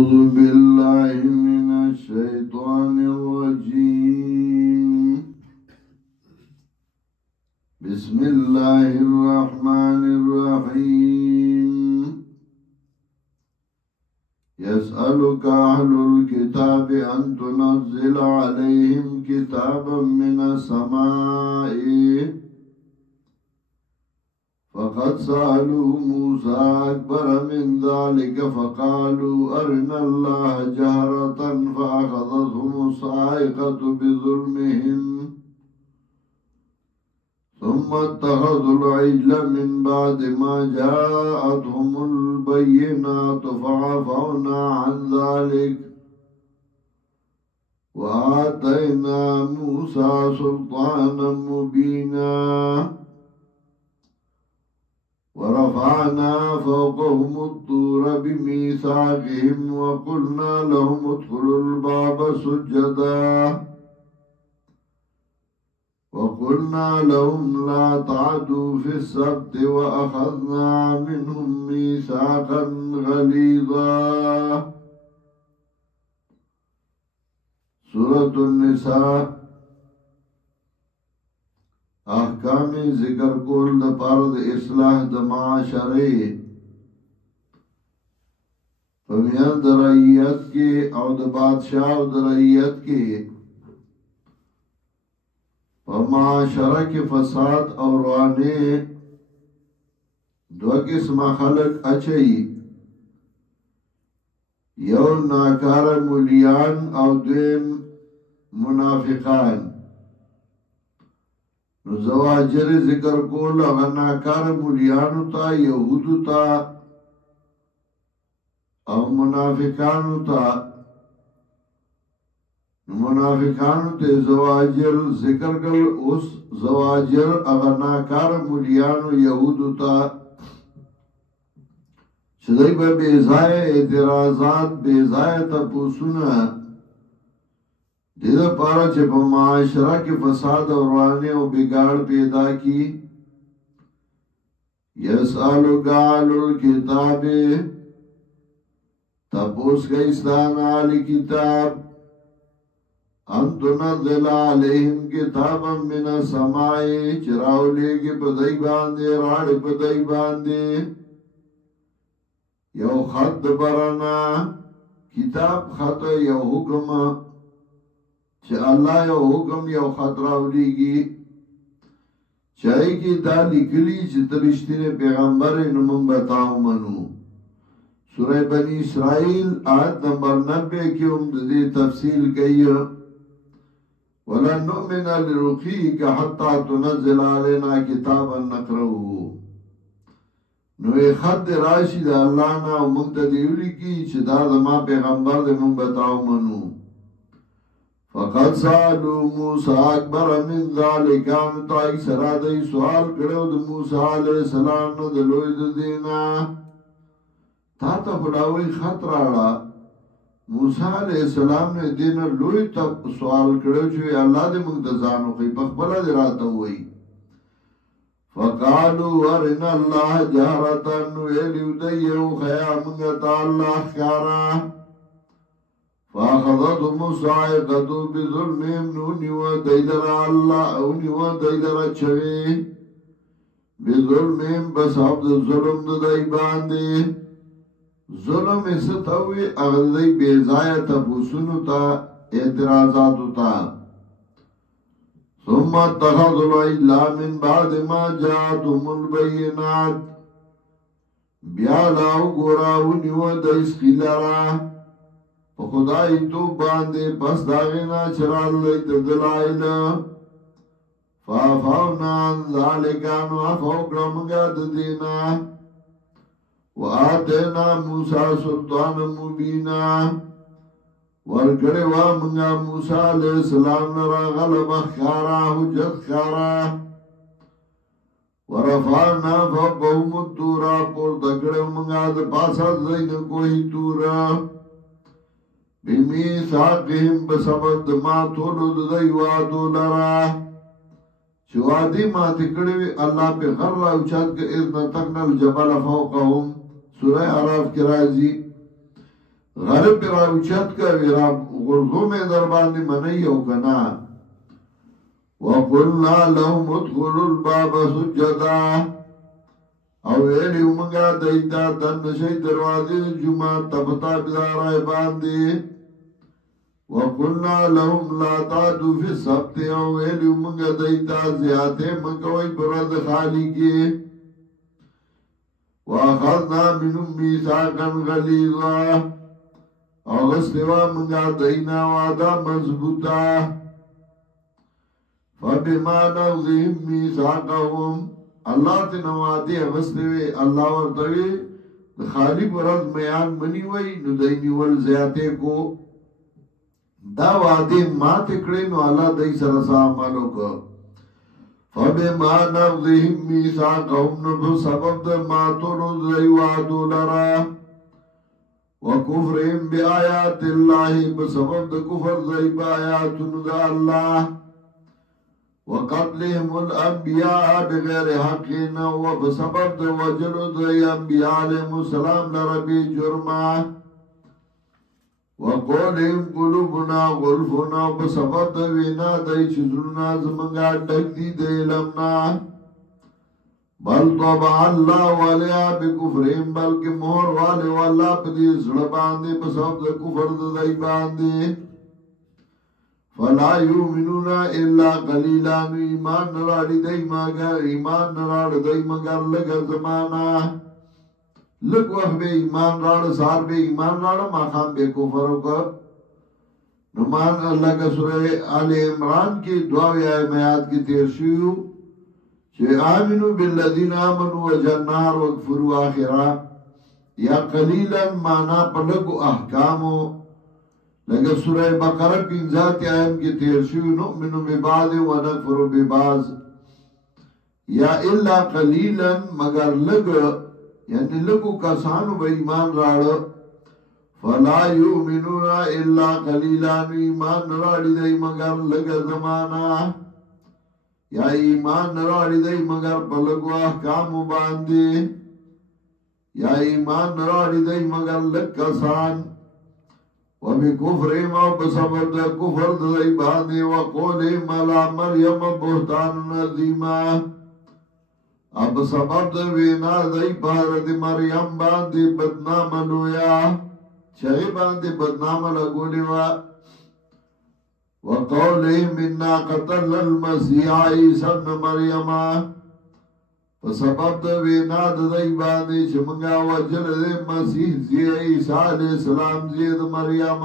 أعوذ بالله من الشيطان الرجيم. بسم الله الرحمن الرحيم. يسألك أهل الكتاب أن تنزل عليهم كتابا من السماء فقد سألوا موسى أكبر من ذلك فقالوا أرنا الله جهرة فأخذتهم الصاعقة بظلمهم ثم اتخذوا العجل من بعد ما جاءتهم البينات فعفونا عن ذلك وآتينا موسى سلطانا مبينا ورفعنا فوقهم الطور بميثاقهم وقلنا لهم ادخلوا الباب سجدا وقلنا لهم لا تعدوا في السبت وأخذنا منهم ميثاقا غليظا. سورة النساء احکام ذکر کول د پاره د اصلاح د معاشره په میان د رعیت کې او د بادشاہ او د رعیت کې په معاشره کې فساد او روانه دوه قسمه خلق اچي، یو ناکار مولیان او دویم منافقان. نو زواجر ذکر کول اغا ناکار مولیانو تا یهودو تا او منافقانو تا. منافقانو تے زواجر ذکر کل اس زواجر اغا ناکار مولیانو یهودو تا چدائی با بیزای اعتراضات بیزای تپوسونا دیده پارا چه پا معاشرہ کی فساد اور روانه و بگاڑ پیدا کی. یسالو گالو الکتاب تپوس کا اسلام علی کتاب انتو نزل علیہم کتابا من السمائی چراو لے کے پدائی باندے راڑ پدائی باندے یو خط برانا کتاب خط یو حکم چه اللہ یو حکم یو خط راولیگی چاہی کی دا لکلی چه ترشتین پیغمبر نمون بتاو منو. سورہ بنی اسرائیل آیت نمبر 90 کی امددی تفصیل کئی وَلَن نُؤْمِنَ لِرُقِيكَ حَتَّى تُنَزِّلَ عَلَيْنَا كِتَابًا نَقْرَؤُهُ. نوے خط راشی دا اللہ نا منتدیولی کی چه دا ما پیغمبر دے من بتاو منو. فقد سالو موسیٰ اکبر من ذالکان تائی سرادی سوال کرو دا موسیٰ علیہ السلام نا دلوی دا دینا تا تا خلاوی خط راڑا. موسیٰ علیہ السلام نے دینا لوی تا سوال کرو چوی اللہ دے منتظانو خی پخبلا دی راتا ہوئی. فقالو ورنا اللہ جہرتا نویلیو دیو خیامنگتا اللہ خیارا فاخذتهم الصاعقة بظلمهم نونیو دیلر اللہ اونیو دیلر چوی بظلمهم بس عبد ظلم دائی باندے. ظلم استوی اغدائی بیزایت پوسنو تا اعتراضاتو تا. ثم اتخذوا العجل من بعد ما جاءتهم البينات بیا لاو گوراونیو دائس خیلرا خدای تو باندے پس داغینا چرال لیت دلائل فافاونا عن ذالکانو افوکرمگا ددینا وآتینا موسیٰ سلطان مبینا ورکڑی وامنگا موسیٰ علیہ السلام نرا غلب خارا حجت خارا ورفعنا فوقهم التورا پور دکڑی ومنگا دپاسا زین کوئی تورا بمیثاقهم بسبب دما تولو ددائی وادو لرا چه وادی ما تکڑوی اللہ پی غر را اوچاد که اذن تقنا الجبل فوقهم سورہ عراف کی راضی غرب را اوچت کا ویرا غرزو میں درباندی منی او کنا وَقُلْنَا لَهُمُ ادْخُلُوا الْبَابَ سُجَّدًا او ویلی امنگا دیتا دن نشی دروازی جمعہ تبتا بدارای باندی وَقُلْنَا لَهُمْ لَا تَعْدُوا فِي السَّبْتِ او ویلی امنگا دیتا زیادے منکوئی برد خالی کی وَأَخَذْنَا مِنْهُمْ مِيثَاقًا غَلِيظًا او غستوا منگا دینا وعدا مضبوطا فَبِمَا نَغْضِهِمْ مِيثَاقَهُمْ اللہ تنوادی غستوی اللہ ورطوی خالی برد میان منی وی نو دینی والزیاتے کو دا وعدی ما تکڑی نو اللہ دی سرسا عملو کو فَبِمَا نَغْضِهِمْ مِيثَاقَهُمْ نو سبب دا ماتولو دی وعدو لرا وَكُفْرِهِمْ بِآيَاتِ اللَّهِ بسبب دا کفر دی بآیاتنو دا اللہ وَقَتْلِهِمُ الْأَنْبِيَاءَ بِغَيْرِ حَقٍّ وَبِسَبَبِ دَ وَجْلُ دَ أَنْبِيَاءَ عَلَيْهِمُ السَّلَامُ لَرَبِي جُرْمًا وَقَوْلِهِمْ قُلُوبُنَا غُلْفٌ وَبِسَبَبِ دَ وِينَا دَ چِزُلُنَا زَمَنْگَا ڈَک دی دَ علمنا بَلْ طَبَعَ اللَّهُ عَلَيْهَا بِكُفْرِهِمْ بلکہ مہر والے واللہ پدی زڑباندے بسبب دَ کفر دَ دَئی باندے فَلَا يُؤْمِنُونَ إِلَّا قَلِيلًا ایمان نراڑی دی مگر لگا زمانہ لگ وقت بے ایمان راڑ سار بے ایمان راڑ ماخام بے کفروں کا نمان اللہ کا سورہ آل عمران کی دعوی آئے میاد کی تیرشیو چھے آمنوا بالذین آمنوا وجہ النار وکفروا آخرہ یا قلیلا مانا پلگو احکامو لگا سورہ بقرہ پینزات آئیم کی تیرشیو نؤمنو ببعض و نکفرو ببعض یا الا قلیلا مگر لگ یعنی لگو کسانو با ایمان راڑا فلا یؤمنون الا قلیلا ایمان نراڑی دی مگر لگ زمانہ یا ایمان نراڑی دی مگر پلگو احکامو باندی یا ایمان نراڑی دی مگر لگ کسان وَبِكُفْرِهِمْ وَبِسَبَبِ كُفْرِ دَئی باندے وَقَوْلِهِمْ عَلَى مَرْيَمَ بُهْتَانٌ عَظِيمًا اب سبب وینا دئی بھارت مریم باندے بدنام لویا چاہی باندے بدنام لگولی وا وَقَوْلِهِمْ إِنَّا قَتَلْنَا الْمَسِيحَ عِيسَى ابْنَ مَرْيَمَ سبب وینا دئی باندے چمنگا وجل دے مسیح زی عیسیٰ علیہ السلام زید مریم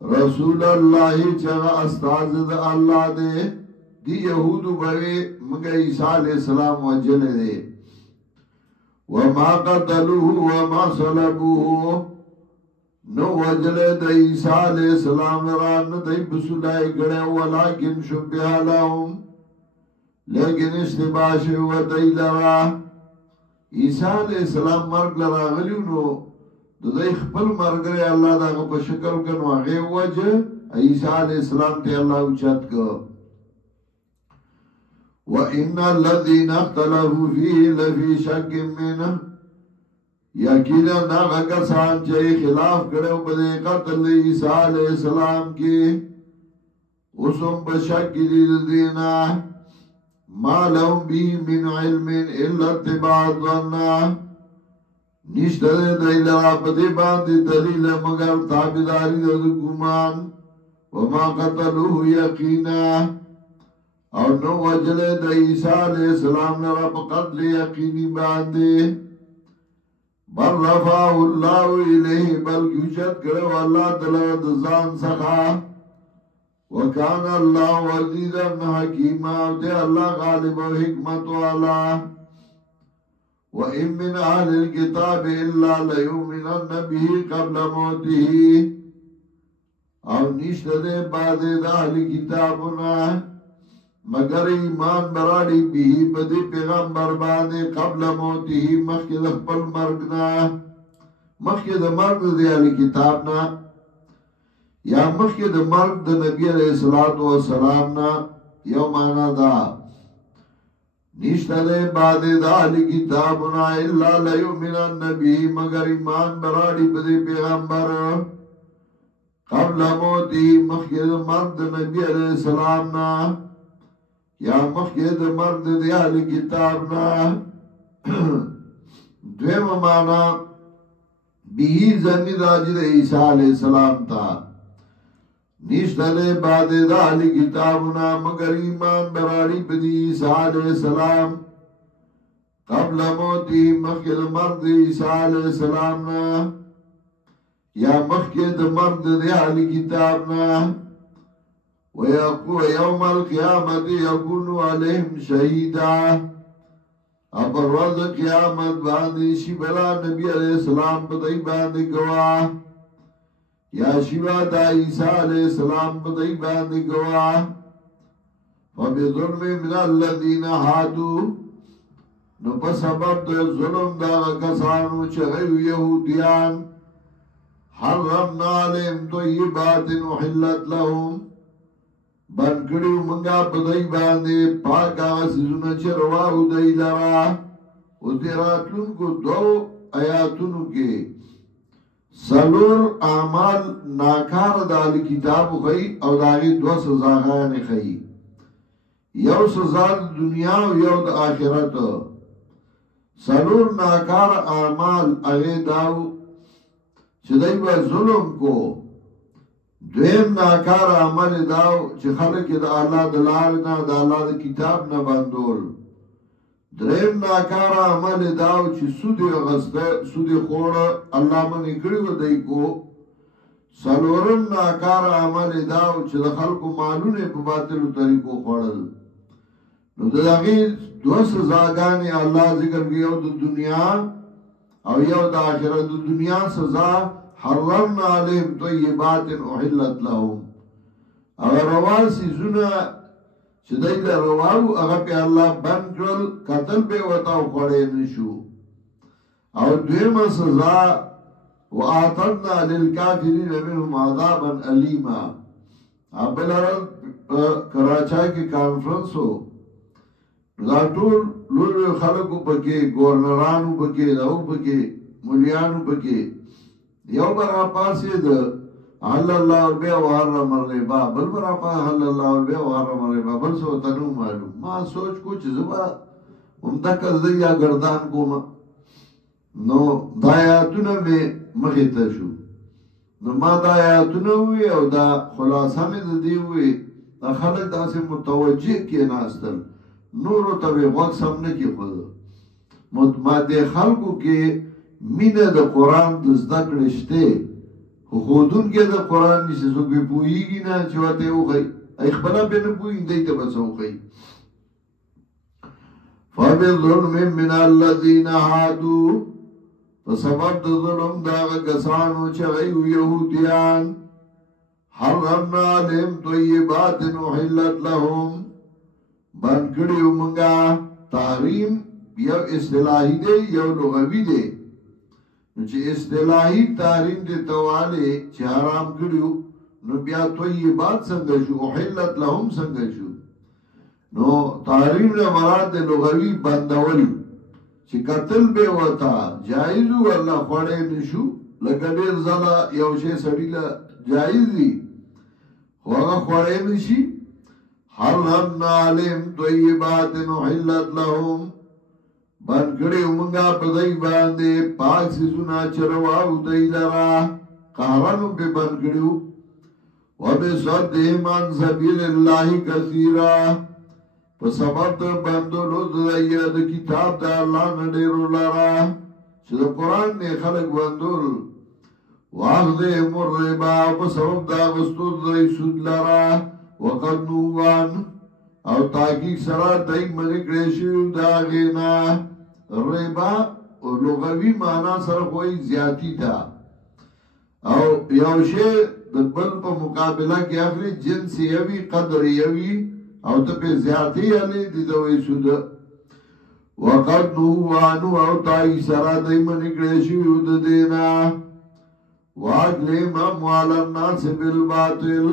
رسول اللہ چگا استاذ دا اللہ دے دی یہودو بھوے مگا عیسیٰ علیہ السلام وجل دے وما قتلوه وما صلبوه نو وجل دے عیسیٰ علیہ السلام ران دئی بسولائی گڑے ولیکن شبہ لهم لیکن اشتباش و دی لرا عیسیٰ علیہ السلام مرگ لرا غلیونو دائی خپل مرگ رے اللہ دا غا پا شکل کنو آغی وجہ عیسیٰ علیہ السلام تے اللہ اچھت کا وَإِنَّ الَّذِينَ اخْتَلَفُوا فِيهِ لَفِي شَكٍّ مِّنْهُ یقینا ناغا کسان چاہی خلاف کرے بدے قتل عیسیٰ علیہ السلام کی اسم بشکی دینا ما لهم به من علم الا اتباع الظن نشت دے دیلرا پدی باندی دلیل مگر تابداری دے گمان وما قتلوه یقینا اور نو وجل دے عیسیٰ علیہ السلام لرا قتل یقینی باندی بل رفعه اللہ الیہ بل یوشد کرو اللہ دلر دزان سخا وَكَانَ اللَّهُ عَزِيزًا حَكِيمًا دے اللہ غالب و حکمت والا وَإِن مِّنْ أَهْلِ الْكِتَابِ إِلَّا لَيُؤْمِنَنَّ بِهِ قَبْلَ مَوْتِهِ اور نشت دے بعد اہل کتابنا مگر ایمان براڑی بھی بدی پیغمبر باندے قبل موتِهِ مخید اخپل مرگنا مخید مرگ دے اہل کتابنا یا مخید مرگ دا نبی علیہ السلام نا یو مانا دا نشته ده بعد دا اهل کتابنا الا لیؤمنن بی مگر ایمان براڑی پدی پیغمبر قبل موتی مخید مرد نبی علیہ السلام نا یا مخید مرد دی اهل کتابنا دویم مانا بیهی زمین راجد عیسیٰ علیہ السلام تا نشتل بعد دا اهل کتابنا مگر ایمان براڑی پدی عیسیٰ علیہ السلام قبل موتی مخید مرد عیسیٰ علیہ السلام نا یا مخید مرد دی اهل کتابنا ویوم القیامت یکونو علیہم شہیدہ اپر روز قیامت باندی شبلا نبی علیہ السلام بدائی باندی گواہ یا شبا دا عیسیٰ علیہ السلام بدائی باندی گواہ فبظلم من الذین حادو نو پس سبب دا ظلم دا کسانو چغیو یہودیان حرمنا علیہم طیبات احلت لهم بنکڑیو منگا بدائی باندے پاک آغا سیزونا چرواہو دائی لرا او دیراتون کو دو آیاتونو کے سلور اعمال ناکار دالی کتابو خی او داغی دو سزاغان خی یو سزا دنیا و یو دا آخرت سلور ناکار اعمال اغی داو چدائی با ظلم کو دویم ناکار عمل داو چه خلق دا اللہ دلالنا دا اللہ دا کتاب نا بندول دریم ناکار عمل داو چه سود غزده سود خور اللہ منی کریو دی کو سلورم ناکار عمل داو چه دا خلق مالون پا باطل طریقو خورل نو دا غیر دو سزاگانی اللہ ذکر گیو دا دنیا او یو دا آخرت دا دنیا سزا حرمنا علیہم طیبات احلت لهم اگر روان سیزونا چدائی دا رواو اگر پی اللہ بند کرل قتل بے وطاو خوڑے نشو او دویم سزا وآتدنا للکافرین منهم عذابا علیما اب بلارد کراچائی کی کانفرنس ہو دا طول لولو خلقو پکے گورنرانو پکے داو پکے ملیانو پکے یو برا پاسی دا حل اللہ والبیع وحرم الربا بل برا پا حل اللہ والبیع وحرم الربا بل سو تنو معلوم ما سوچ کچھ زبا امدکر دیا گردان کو ما نو دایاتونا میں مخیطا شو نو ما دایاتونا ہوئی او دا خلاصہ میں دا دی ہوئی دا خلق دا سے متوجہ کی ناستل نورو تبی وقت سمنے کی خود ما دے خلقو کے مینه د قرآن د زده کړې شته خودونکې د قرآن نشي څوک بې پوهېږي نه چې ورته یې وښایي ای خپله بې نه پوهېږي دی ته به څه وښایي فبظلم من الذین هادو په سبب د ظلم د هغه کسانو چې هغوی یهودیان حرمنا علیهم طیبات احلت لهم بند کړي یو مونږه تحریم یو اصطلاحي دی یو لغوي دی نو چې اصطلاحي تحریم دی تواله چې حرام کړیو نو بیا طیبات څنګه شو احلت لهم څنګه شو نو تحریم نه مراد د لغوي بندول چې قتل به وتا جایز ولا خوړې نشو لکه ډیر ځله یو شی سړی له جایز دی خو هغه خوړې نشي حرمنا علیهم طیبات احلت لهم بنکڑی امنگا پدائی باندے پاک سیزونا چرواو دائی لرا قهرانو پی بنکڑیو وبصدهم عن سبیل اللہ کثیرا پس سبب دا بندولو دائی دا کتاب دا اللہ ندیرو لرا چه دا قرآن نے خلق بندول واخذهم الربا پس سبب دا غستو دائی سود لرا وقد نوان او تاکیق سرا دائی منکڑیشیو دا غینا ربا لغوی معنی سره کوئی زیاتی تا او یوشه د بل په مقابله کې اخلي جنس یوي قدر یوي او ته په زیاتی علی دي دوی سود وقد نوانو او تای سره دای منی کړی شو د دینا واغلی اموال الناس بالباطل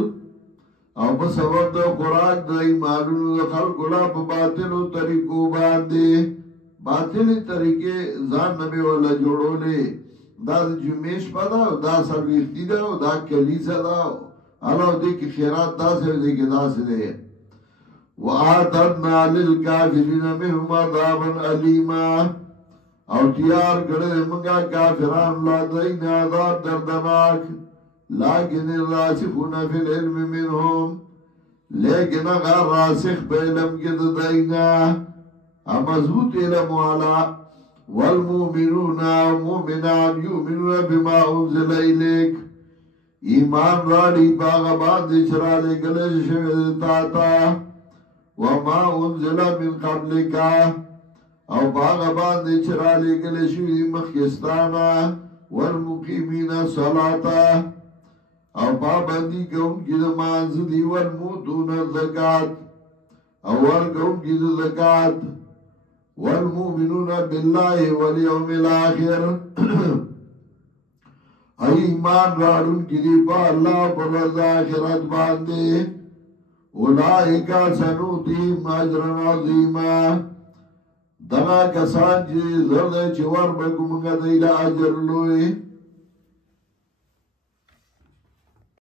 او په سبب د خوراک د ایمانونو د خلکو لا په باطلو طریقو باندې باطلی طریقې ځان نبی ولا جوړولې دا د جمعې شپه ده او دا سرویختی ده او دا کلیسه ده الله دې کې خیرات داسې دې کې داسې دی وَآتَدْنَا لِلْكَافِرِينَ مِنْهُمْ عَذَابًا أَلِيمًا او تیار کړل موږ کافران لا دین عذاب دردناک لیکن الراسخون فی العلم منهم لیکن اگر راسخ په علم کې د دینا مضبوط علم والا والمؤمنون مؤمنان یؤمنون بما انزل الیک ایمان راړي باغ باندې چراله ګل شوی تا تا وما انزل من قبلک او باغ باندې چراله ګل شوی مخکستانا والمقیمین الصلاة او پابندی کون کی د مانځ دی والموتون الزکات او ورکون کی د زکات والمؤمنون بالله والیوم الاخر ایمان راړون کی دی په الله په ورځ آخرت باندې اولئک سنؤتیهم اجرا عظیما دغه کسان چې زرد چې ور به کومه دی له اجر لوی